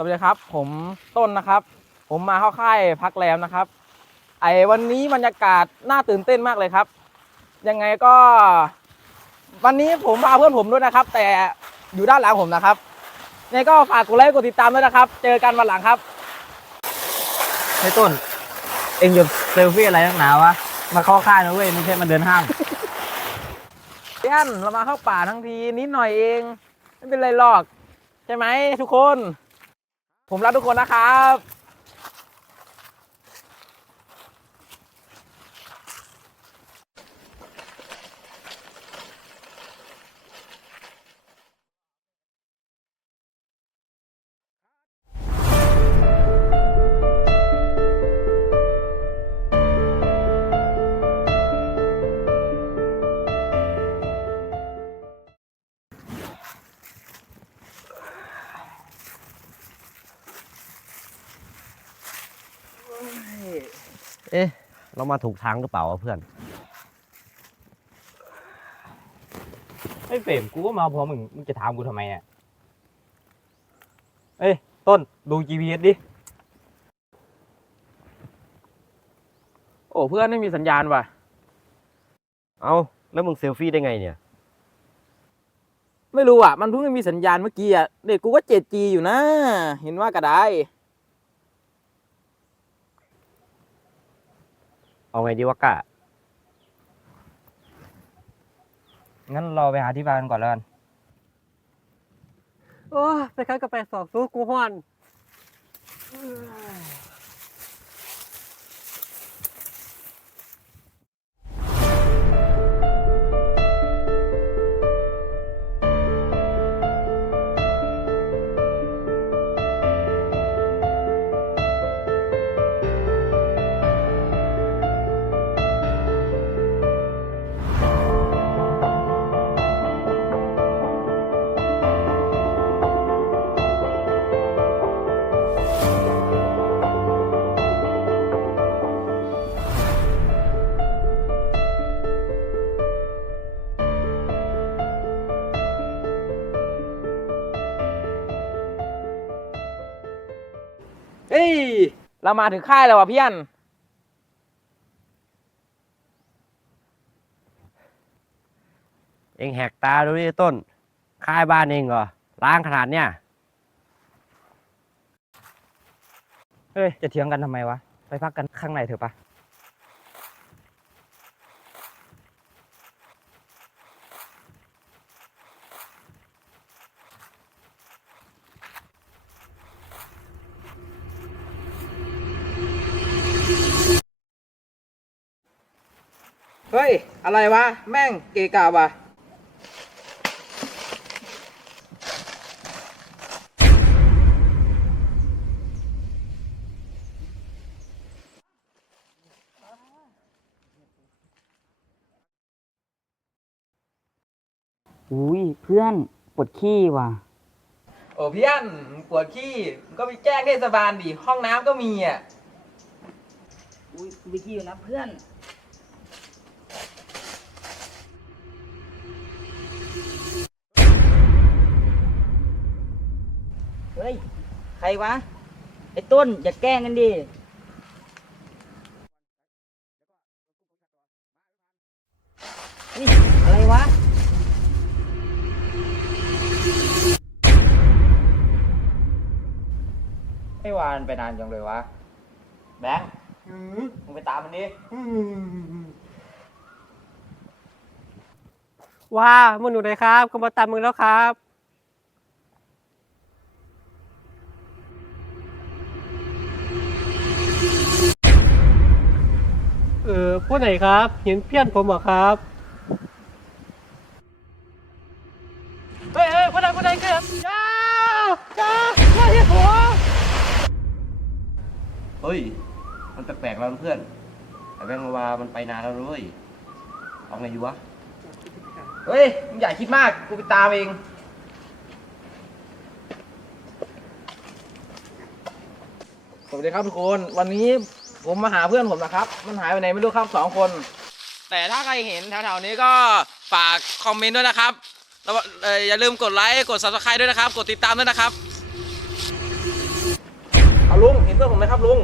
สวัสดีครับ ผมต้นนะครับ ผมมาเข้าค่ายพักแรมนะครับ ไอ้วันนี้บรรยากาศน่าตื่นเต้นมากเลยครับ ยังไงก็ วันนี้ผมพาเพื่อนผมด้วยนะครับ แต่อยู่ด้านหลังผมนะครับยังไงก็ฝากกดไลค์กดติดตามด้วยนะครับ เจอกันวันหลังครับไอ้ต้น เอ็งหยุดเซลฟี่อะไรนักหนาวะมาเข้าค่ายนะเว้ยไม่ใช่มาเดินห้างเพื่อนเรามาเข้าป่าทั้งทีนิดหน่อยเอง ไม่เป็นไรหรอก ใช่ไหมทุกคน ผมรักทุกคนนะครับ เอ๊ะ เรามาถูกทางหรือเปล่าวะเพื่อน ไอ้เฟรมกูก็มาพร้อมมึงมึงจะถามกูทำไมอะเอ้ยต้นดู GPS ดิ โอ้เพื่อนไม่มีสัญญาณว่ะ เอาแล้วมึงเซลฟี่ได้ไงเนี่ย ไม่รู้อะ มันเพิ่งมีสัญญาณเมื่อกี้อะ เด็กกูก็เจ็ดจีอยู่นะ เห็นว่าก็ได้ เอาไงดีวะกะ งั้นเราไปหาที่พักกันก่อนแล้วกัน โอ้ยไปคัดกาแฟสองสู้กูฮอน เฮ้ย เรามาถึงค่ายแล้วว่ะเพี่อนเอ็งแหกตาดูดิต้น ค่ายบ้านเองเหรอล้างขนาดเนี้ยเฮ้ย จะเถียงกันทำไมวะ ไปพักกันข้างในเถอะปะ ฮ้ย อะไรวะ แม่งเกะกะว่ะอุ้ยเพื่อนปวดขี้ว่ะ โอ้เพี่อนปวดขี้มึงก็ไปแจ้งเทศบาลดิห้องน้ำก็มีอะ อุ้ยกูไปขี้อยู่นะเพื่อน เฮ้ย ใครวะ ไอ้ต้น อย่าแกล้งกันดิ นี่อะไรวะ ไอ้วานไปนานจังเลยวะ แบงค์มึงไปตามมันดิว่ามึงอยู่ไหนครับกูมาตามมึงแล้วครับ เออผู้ไหนครับ เห็นเพื่อนผมเหรอครับเฮ้ยเฮ้ยผู้ใดผู้ใดเกิดจ้าจ้าว่เหี้ยหัวเฮ้ย มันแปลกๆแล้วเพื่อนแต่แบงค์วามันไปนานแล้วเว้ยเอาไงดีวะ เฮ้ยมึงอย่าคิดมาก กูไปตามเอง สวัสดีครับทุกคน วันนี้ ผมมาหาเพื่อนผมนะครับ มันหายไปไหนไม่รู้ครับสองคน แต่ถ้าใครเห็นแถวๆนี้ก็ฝากคอมเมนต์ด้วยนะครับแล้วเอ่ออย่าลืมกดไลค์กด subscribe ด้วยนะครับ กดติดตามด้วยนะครับลุงเห็นเพื่อนผมไหมครับลุง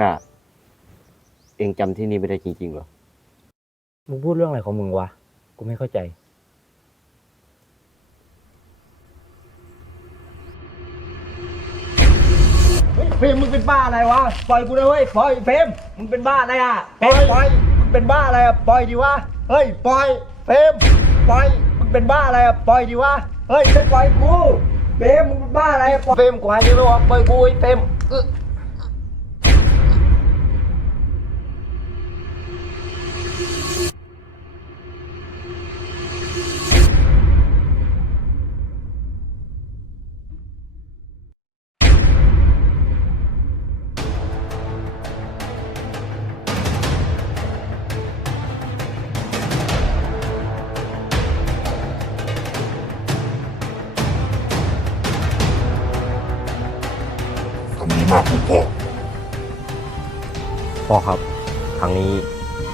กะเองจำที่นี่ไม่ได้จริงๆเหรอ มึงพูดเรื่องอะไรของมึงวะ กูไม่เข้าใจ เฮ้ยเฟรมมึงเป็นบ้าอะไรวะ ปล่อยกูนะเว้ย ปล่อยเฟรมมึงเป็นบ้าอะไรอะเฟรมปล่อย มึงเป็นบ้าอะไรอะ ปล่อยดิวะ เฮ้ย ปล่อย เฟรมปล่อย มึงเป็นบ้าอะไรอะ ปล่อยดิวะ เฮ้ยไม่ปล่อยกู เฟรมมึงเป็นบ้าอะไรอะปล่อยเฟรมกูหายใจไม่ออกปล่อยกูไอ้เฟรมอึ๊ะ พ่อครับ ครั้งนี้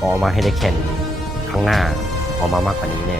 ออกมาให้ได้แค่นี้ครั้งหน้าออกมามากกว่านี้แน่